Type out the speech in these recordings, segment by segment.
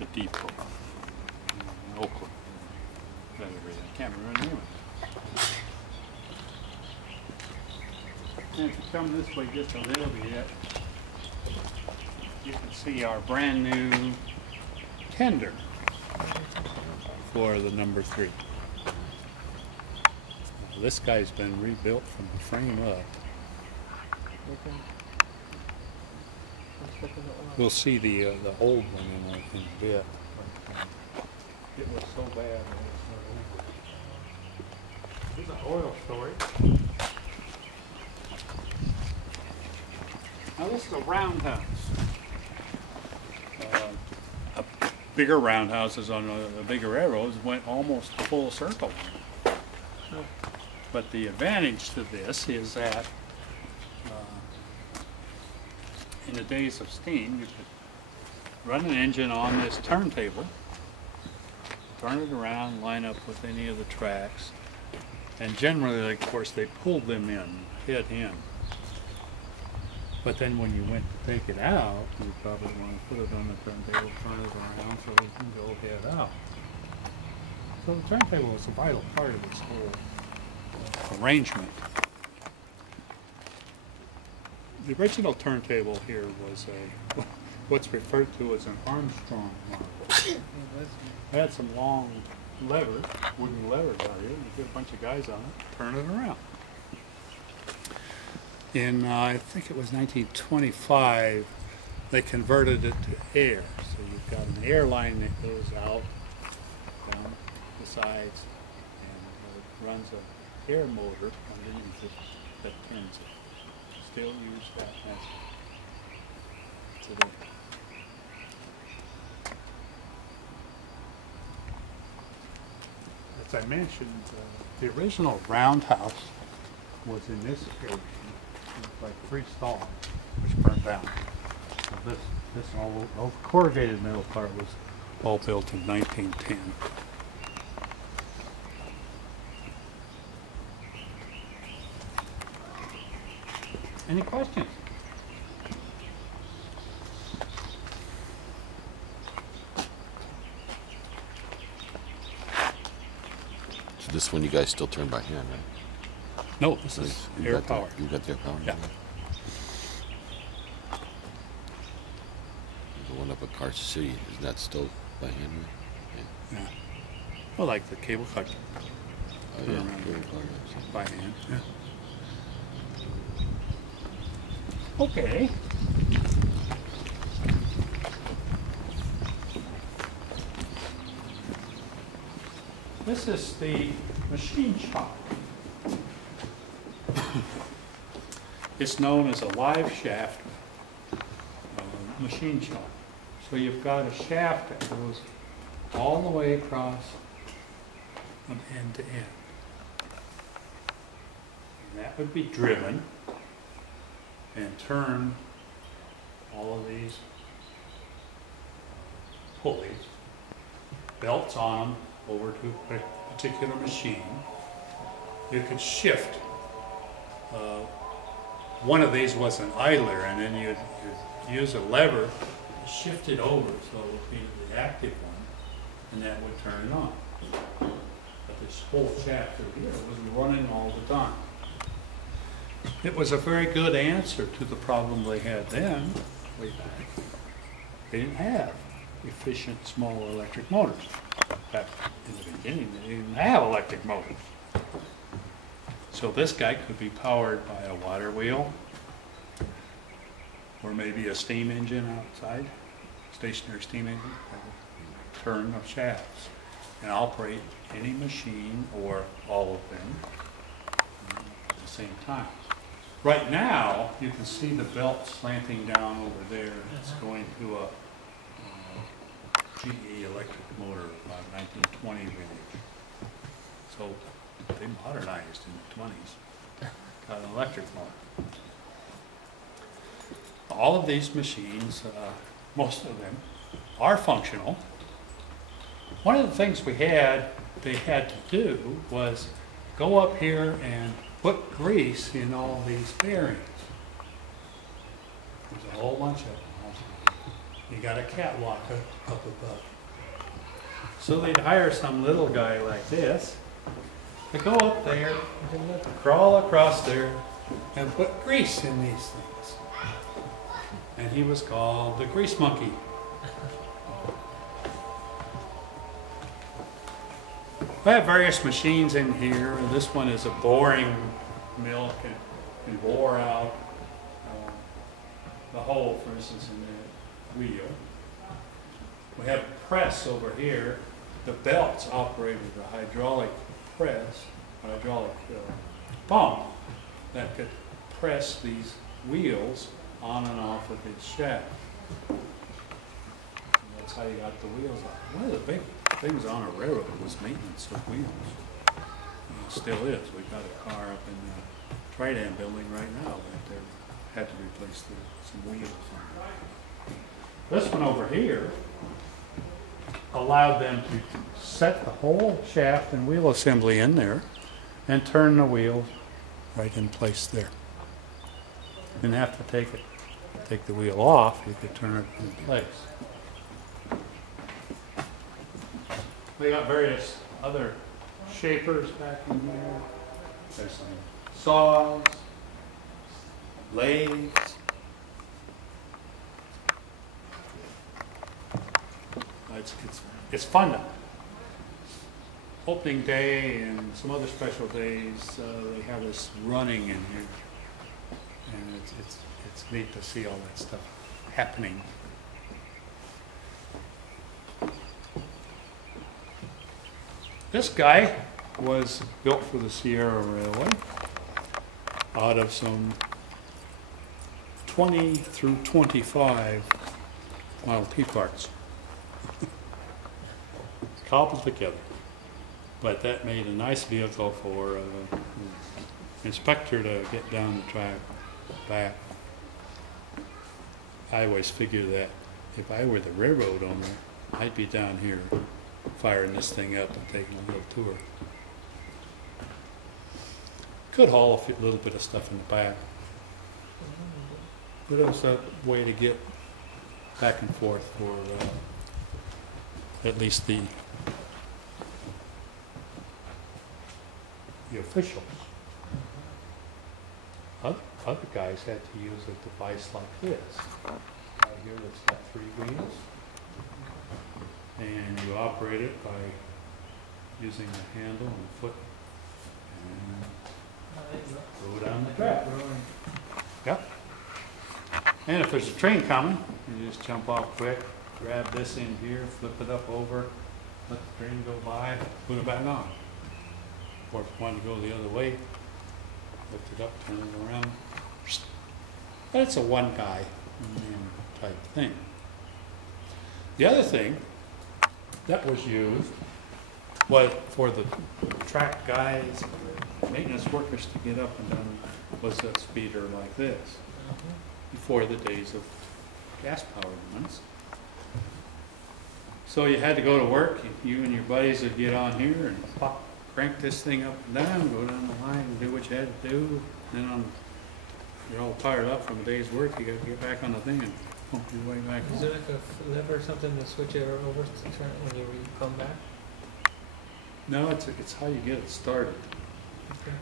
the depot in Oakland. That area. I can't remember the name of it. And if you come this way just a little bit, you can see our brand new tender for the number 3. Now, this guy's been rebuilt from the frame up. We'll see the old one in a bit. It was so bad when it was over. Here's an oil storage. Now this is a roundhouse. Bigger roundhouses on the bigger railroads went almost the full circle. But the advantage to this is that in the days of steam, you could run an engine on this turntable, turn it around, line up with any of the tracks, and generally, of course, they pulled them in, head in. But then when you went to take it out, you probably want to put it on the turntable, turn it around so it can go head out. So the turntable is a vital part of this whole arrangement. The original turntable here was what's referred to as an Armstrong model. It had some long levers, wooden levers out here. You get a bunch of guys on it, turn it around. In, I think it was 1925, they converted it to air. So you've got an air line that goes out, down the sides, and it runs an air motor underneath it that turns it. Still use that as today. As I mentioned, the original roundhouse was in this area. It was like 3 stalls, which burned down. So this all the corrugated metal part was all built in 1910. Any questions? So this one you guys still turn by hand, right? No, this is air power. You got the air power? Yeah. The one up at Carson City, isn't that still by hand, right? Yeah. Well, like the cable car. Oh, yeah. Cable car, yeah. By hand, yeah. Okay. This is the machine shop. It's known as a live shaft machine shop. So you've got a shaft that goes all the way across from end to end. And that would be driven and turn all of these pulleys, belts on them, over to a particular machine. You could shift. One of these was an idler, and then you'd use a lever to shift it over so it would be the active one, and that would turn it on. But this whole shaft through here was running all the time. It was a very good answer to the problem they had then, way back. They didn't have efficient small electric motors. In fact, in the beginning, they didn't have electric motors. So this guy could be powered by a water wheel, or maybe a steam engine outside, stationary steam engine, turn of shafts, and operate any machine or all of them at the same time. Right now, you can see the belt slanting down over there. It's going to a GE electric motor, about 1920 vintage. So they modernized in the 20s, got an electric motor. All of these machines, most of them, are functional. One of the things they had to do was go up here and put grease in all these bearings. There's a whole bunch of them. You got a catwalk up above. So they'd hire some little guy like this to go up there, crawl across there, and put grease in these things. And he was called the Grease Monkey. I have various machines in here. This one is a boring mill, can bore out the hole, for instance, in the wheel. We have a press over here. The belts operated a hydraulic press, hydraulic pump that could press these wheels on and off of its shaft. And that's how you got the wheels out. One of the big things on a railroad was maintenance of wheels. And it still is. We've got a car up in the Trident building right now that they had to replace some wheels on. This one over here allowed them to set the whole shaft and wheel assembly in there and turn the wheels right in place there. You didn't have to take the wheel off, you could turn it in place. We got various other shapers back in here. There's some saws, lathes. It's fun. Opening day and some other special days, they have this running in here, and it's neat to see all that stuff happening. This guy was built for the Sierra Railway out of some 20 through 25 Model T parts. Cobbled together. But that made a nice vehicle for an inspector to get down the track back. I always figure that if I were the railroad owner, I'd be down here firing this thing up and taking a little tour. Could haul a little bit of stuff in the back. But it was a way to get back and forth for at least the officials. Other guys had to use a device like this. Right here that's got 3 wheels. And you operate it by using the handle and the foot and go down the track. Yep. And if there's a train coming, you just jump off quick, grab this in here, flip it up over, let the train go by, put it back on. Or if you want to go the other way, lift it up, turn it around. But it's a one guy type thing. The other thing that was used was for the track guys, maintenance workers to get up and down was a speeder like this before the days of gas powered ones. So you had to go to work, you and your buddies would get on here and crank this thing up and down, go down the line and do what you had to do. Then you're all tired up from a day's work, you got to get back on the thing and pump your way back. Is there like a lever or something to switch it over to turn when you come back? No, it's how you get it started. Okay.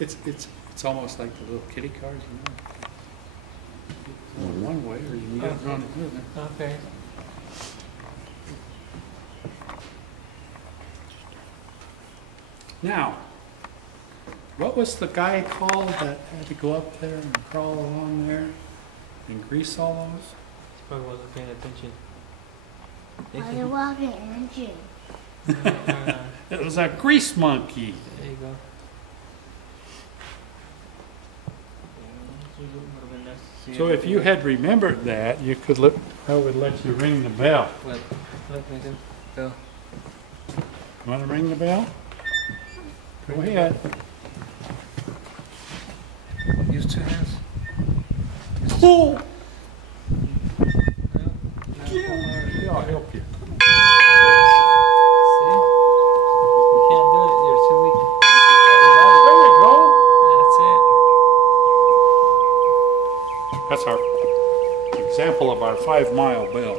It's almost like the little kiddie cars, you know. One way, or you can get it around the other. Okay. Now, what was the guy called that had to go up there and crawl along there and grease all those? Probably wasn't paying attention. The walking engine. It was a grease monkey. There you go. So if you had remembered that, you could look. I would let you ring the bell. What? Look, Nathan. Go. You want to ring the bell? Go ahead. Use 2 hands. Oh! No. Yeah, I'll help you. See? You can't do it. You're too weak. There you go. That's it. That's our example of our 5 mile bill.